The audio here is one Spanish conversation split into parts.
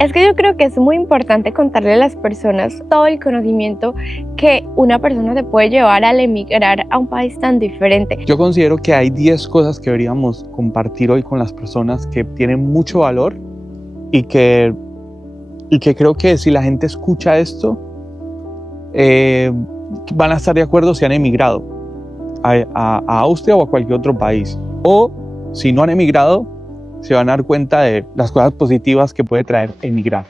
Es que yo creo que es muy importante contarle a las personas todo el conocimiento que una persona se puede llevar al emigrar a un país tan diferente. Yo considero que hay 10 cosas que deberíamos compartir hoy con las personas que tienen mucho valor y que creo que si la gente escucha esto, van a estar de acuerdo si han emigrado a Austria o a cualquier otro país. O si no han emigrado, se van a dar cuenta de las cosas positivas que puede traer emigrar.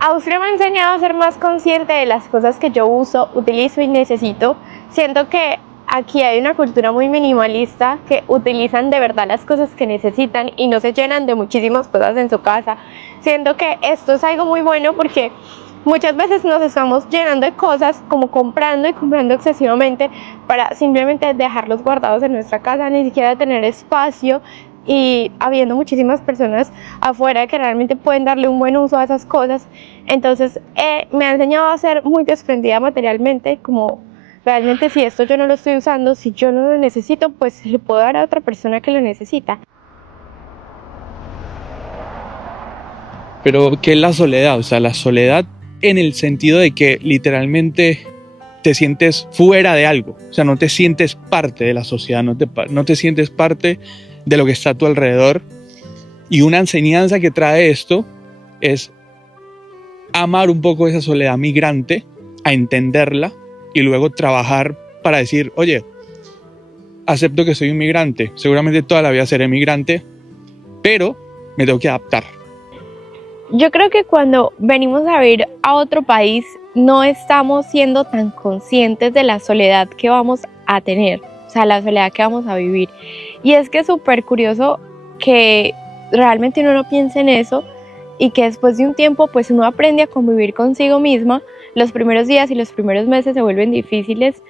Austria me ha enseñado a ser más consciente de las cosas que yo uso, utilizo y necesito. Siento que aquí hay una cultura muy minimalista que utilizan de verdad las cosas que necesitan y no se llenan de muchísimas cosas en su casa. Siento que esto es algo muy bueno porque muchas veces nos estamos llenando de cosas, como comprando y comprando excesivamente para simplemente dejarlos guardados en nuestra casa, ni siquiera tener espacio, y habiendo muchísimas personas afuera que realmente pueden darle un buen uso a esas cosas. Entonces me ha enseñado a ser muy desprendida materialmente, como realmente si esto yo no lo estoy usando, si yo no lo necesito, pues le puedo dar a otra persona que lo necesita. Pero ¿qué es la soledad? O sea, la soledad en el sentido de que literalmente te sientes fuera de algo. O sea, no te sientes parte de la sociedad, no te sientes parte de lo que está a tu alrededor. Y una enseñanza que trae esto es amar un poco esa soledad migrante, a entenderla y luego trabajar para decir, oye, acepto que soy un migrante, seguramente toda la vida seré migrante, pero me tengo que adaptar. Yo creo que cuando venimos a vivir a otro país no estamos siendo tan conscientes de la soledad que vamos a tener, o sea, la soledad que vamos a vivir. Y es que es súper curioso que realmente uno no piense en eso y que después de un tiempo pues uno aprende a convivir consigo misma. Los primeros días y los primeros meses se vuelven difíciles,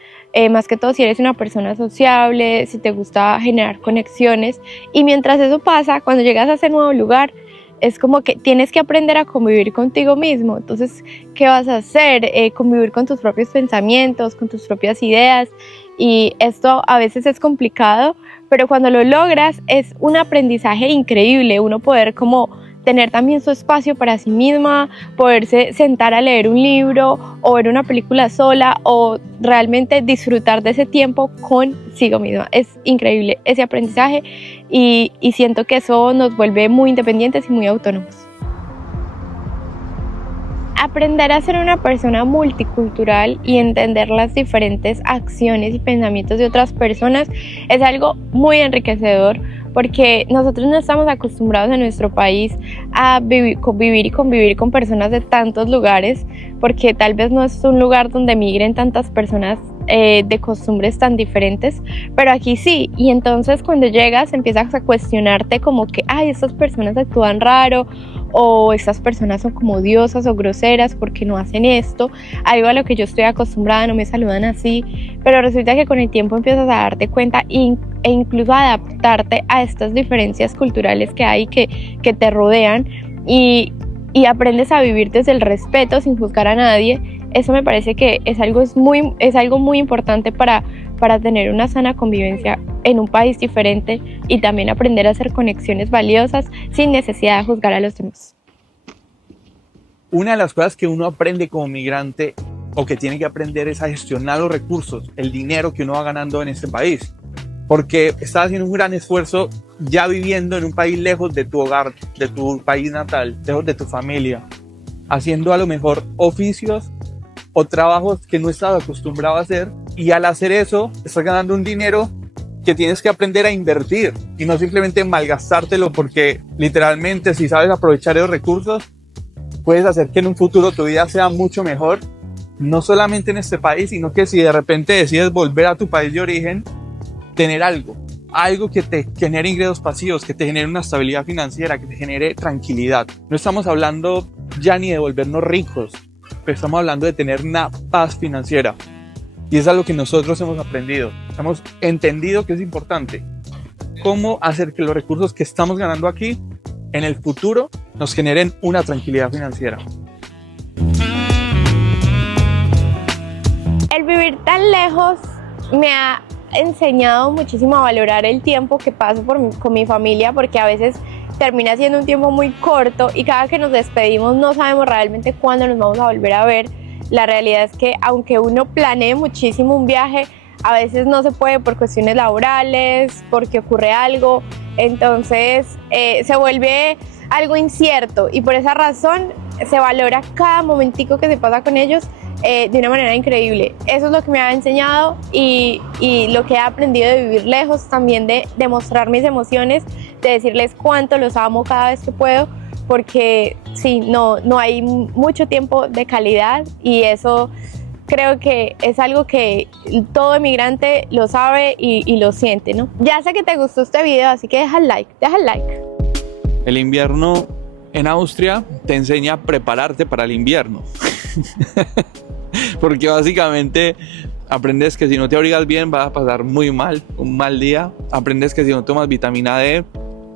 más que todo si eres una persona sociable, si te gusta generar conexiones, y mientras eso pasa, cuando llegas a ese nuevo lugar, es como que tienes que aprender a convivir contigo mismo. Entonces, ¿qué vas a hacer? Convivir con tus propios pensamientos, con tus propias ideas, y esto a veces es complicado, pero cuando lo logras es un aprendizaje increíble, uno poder como tener también su espacio para sí misma, poderse sentar a leer un libro o ver una película sola o realmente disfrutar de ese tiempo consigo misma. Es increíble ese aprendizaje y siento que eso nos vuelve muy independientes y muy autónomos. Aprender a ser una persona multicultural y entender las diferentes acciones y pensamientos de otras personas es algo muy enriquecedor, porque nosotros no estamos acostumbrados en nuestro país a vivir y convivir con personas de tantos lugares, porque tal vez no es un lugar donde migren tantas personas de costumbres tan diferentes, pero aquí sí. Y entonces cuando llegas empiezas a cuestionarte como que, ay, estas personas actúan raro, o estas personas son como odiosas o groseras porque no hacen esto, algo a lo que yo estoy acostumbrada, no me saludan así. Pero resulta que con el tiempo empiezas a darte cuenta e incluso a adaptarte a estas diferencias culturales que hay, que te rodean, y aprendes a vivir desde el respeto sin juzgar a nadie. Eso me parece que es algo muy importante para tener una sana convivencia en un país diferente, y también aprender a hacer conexiones valiosas sin necesidad de juzgar a los demás. Una de las cosas que uno aprende como migrante o que tiene que aprender es a gestionar los recursos, el dinero que uno va ganando en este país. Porque estás haciendo un gran esfuerzo ya viviendo en un país lejos de tu hogar, de tu país natal, lejos de tu familia, haciendo a lo mejor oficios o trabajos que no estás acostumbrado a hacer, y al hacer eso estás ganando un dinero que tienes que aprender a invertir y no simplemente malgastártelo, porque literalmente si sabes aprovechar esos recursos puedes hacer que en un futuro tu vida sea mucho mejor, no solamente en este país, sino que si de repente decides volver a tu país de origen, tener algo que te genere ingresos pasivos, que te genere una estabilidad financiera, que te genere tranquilidad. No estamos hablando ya ni de volvernos ricos, pero estamos hablando de tener una paz financiera. Y es algo que nosotros hemos aprendido, hemos entendido que es importante. Cómo hacer que los recursos que estamos ganando aquí, en el futuro, nos generen una tranquilidad financiera. El vivir tan lejos me ha enseñado muchísimo a valorar el tiempo que paso con mi familia, porque a veces termina siendo un tiempo muy corto y cada que nos despedimos no sabemos realmente cuándo nos vamos a volver a ver. La realidad es que aunque uno planee muchísimo un viaje, a veces no se puede por cuestiones laborales, porque ocurre algo, entonces se vuelve algo incierto y por esa razón se valora cada momentico que se pasa con ellos de una manera increíble. Eso es lo que me ha enseñado y lo que he aprendido de vivir lejos, también de demostrar mis emociones, de decirles cuánto los amo cada vez que puedo, porque sí, no hay mucho tiempo de calidad y eso creo que es algo que todo emigrante lo sabe y lo siente, ¿no? Ya sé que te gustó este video, así que deja el like. El invierno en Austria te enseña a prepararte para el invierno. Porque básicamente aprendes que si no te abrigas bien vas a pasar muy mal, un mal día. Aprendes que si no tomas vitamina D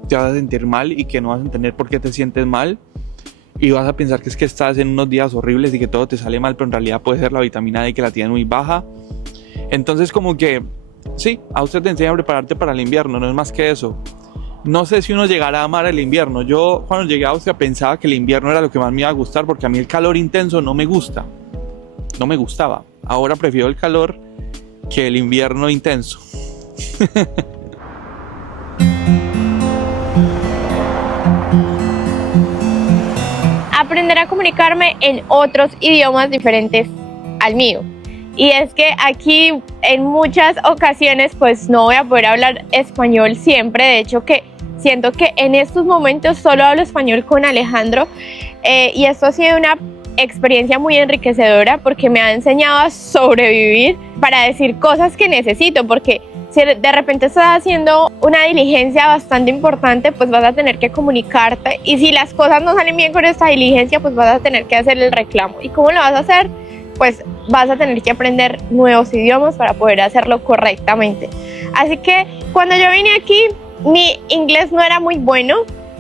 te vas a sentir mal y que no vas a entender por qué te sientes mal. Y vas a pensar que es que estás en unos días horribles y que todo te sale mal, pero en realidad puede ser la vitamina D que la tienes muy baja. Entonces como que sí, Austria te enseña a prepararte para el invierno, no es más que eso. No sé si uno llegará a amar el invierno. Yo cuando llegué a Austria pensaba que el invierno era lo que más me iba a gustar, porque a mí el calor intenso no me gusta. No me gustaba. Ahora prefiero el calor que el invierno intenso. Aprender a comunicarme en otros idiomas diferentes al mío. Y es que aquí en muchas ocasiones pues no voy a poder hablar español siempre. De hecho que siento que en estos momentos solo hablo español con Alejandro y esto ha sido una experiencia muy enriquecedora porque me ha enseñado a sobrevivir para decir cosas que necesito, porque si de repente estás haciendo una diligencia bastante importante, pues vas a tener que comunicarte y si las cosas no salen bien con esta diligencia, pues vas a tener que hacer el reclamo. ¿Y cómo lo vas a hacer? Pues vas a tener que aprender nuevos idiomas para poder hacerlo correctamente. Así que cuando yo vine aquí, mi inglés no era muy bueno,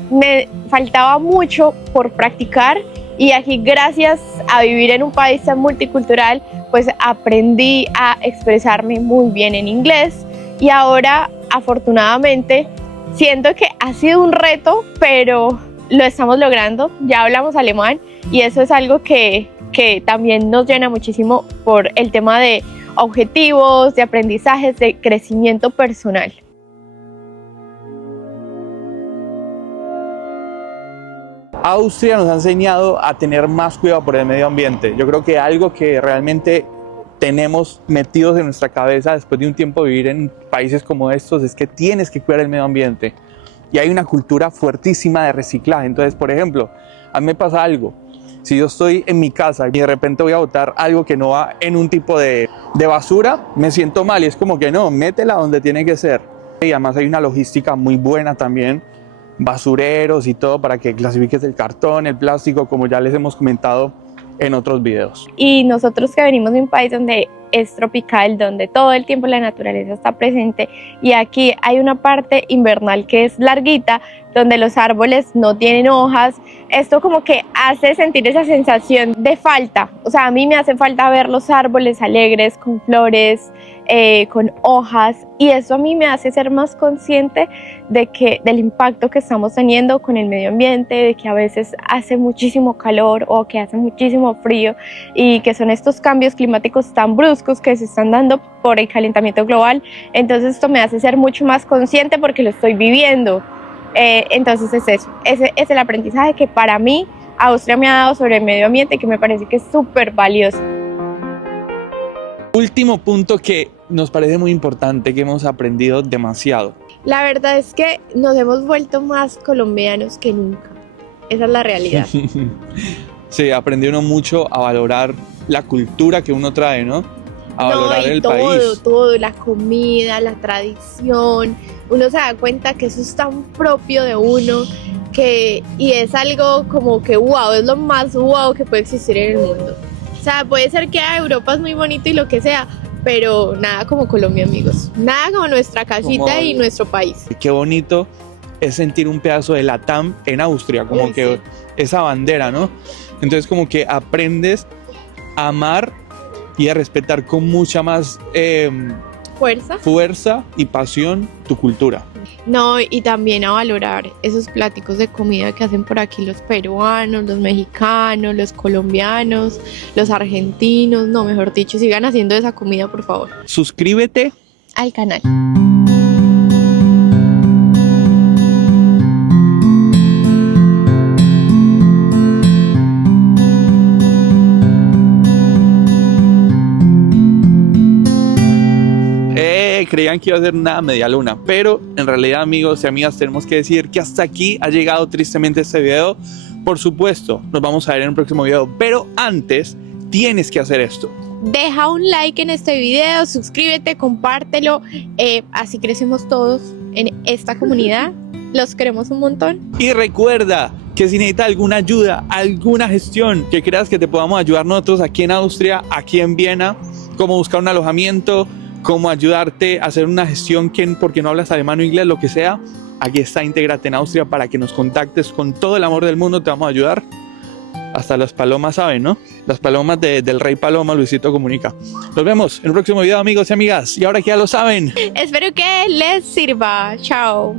me faltaba mucho por practicar y aquí gracias a vivir en un país tan multicultural, pues aprendí a expresarme muy bien en inglés y ahora afortunadamente siento que ha sido un reto, pero lo estamos logrando, ya hablamos alemán y eso es algo que también nos llena muchísimo por el tema de objetivos, de aprendizajes, de crecimiento personal. Austria nos ha enseñado a tener más cuidado por el medio ambiente. Yo creo que algo que realmente tenemos metidos en nuestra cabeza después de un tiempo de vivir en países como estos es que tienes que cuidar el medio ambiente. Y hay una cultura fuertísima de reciclaje. Entonces, por ejemplo, a mí me pasa algo. Si yo estoy en mi casa y de repente voy a botar algo que no va en un tipo de basura, me siento mal y es como que no, métela donde tiene que ser. Y además hay una logística muy buena también, basureros y todo para que clasifiques el cartón, el plástico, como ya les hemos comentado en otros videos. Y nosotros que venimos de un país donde es tropical, donde todo el tiempo la naturaleza está presente y aquí hay una parte invernal que es larguita, donde los árboles no tienen hojas, esto como que hace sentir esa sensación de falta, o sea, a mí me hace falta ver los árboles alegres, con flores, con hojas y eso a mí me hace ser más consciente del impacto que estamos teniendo con el medio ambiente, de que a veces hace muchísimo calor o que hace muchísimo frío y que son estos cambios climáticos tan bruscos que se están dando por el calentamiento global. Entonces esto me hace ser mucho más consciente porque lo estoy viviendo. Entonces es eso, ese es el aprendizaje que para mí Austria me ha dado sobre el medio ambiente, que me parece que es súper valioso. Último punto que nos parece muy importante, que hemos aprendido demasiado. La verdad es que nos hemos vuelto más colombianos que nunca, esa es la realidad. Sí, aprendió uno mucho a valorar la cultura que uno trae, ¿no? A valorar el país. Todo, la comida, la tradición, uno se da cuenta que eso es tan propio de uno y es algo como que wow, es lo más wow que puede existir en el mundo. O sea, puede ser que Europa es muy bonito y lo que sea, pero nada como Colombia, amigos. Nada como nuestra casita y nuestro país. Qué bonito es sentir un pedazo de Latam en Austria, como que esa bandera, ¿no? Entonces como que aprendes a amar y a respetar con mucha más fuerza y pasión tu cultura. No, y también a valorar esos pláticos de comida que hacen por aquí los peruanos, los mexicanos, los colombianos, los argentinos, no, mejor dicho, sigan haciendo esa comida, por favor. Suscríbete Al canal. Creían que iba a ser una media luna, pero en realidad, amigos y amigas, tenemos que decir que hasta aquí ha llegado tristemente este video. Por supuesto, nos vamos a ver en un próximo video, pero antes tienes que hacer esto. Deja un like en este video, suscríbete, compártelo, así crecemos todos en esta comunidad. Los queremos un montón. Y recuerda que si necesitas alguna ayuda, alguna gestión que creas que te podamos ayudar nosotros aquí en Austria, aquí en Viena, como buscar un alojamiento, cómo ayudarte a hacer una gestión porque no hablas alemán o inglés, lo que sea, aquí está Intégrate en Austria para que nos contactes con todo el amor del mundo, te vamos a ayudar. Hasta las palomas saben, ¿no? Las palomas del Rey Paloma, Luisito Comunica. Nos vemos en el próximo video, amigos y amigas. Y ahora que ya lo saben. Espero que les sirva. Chao.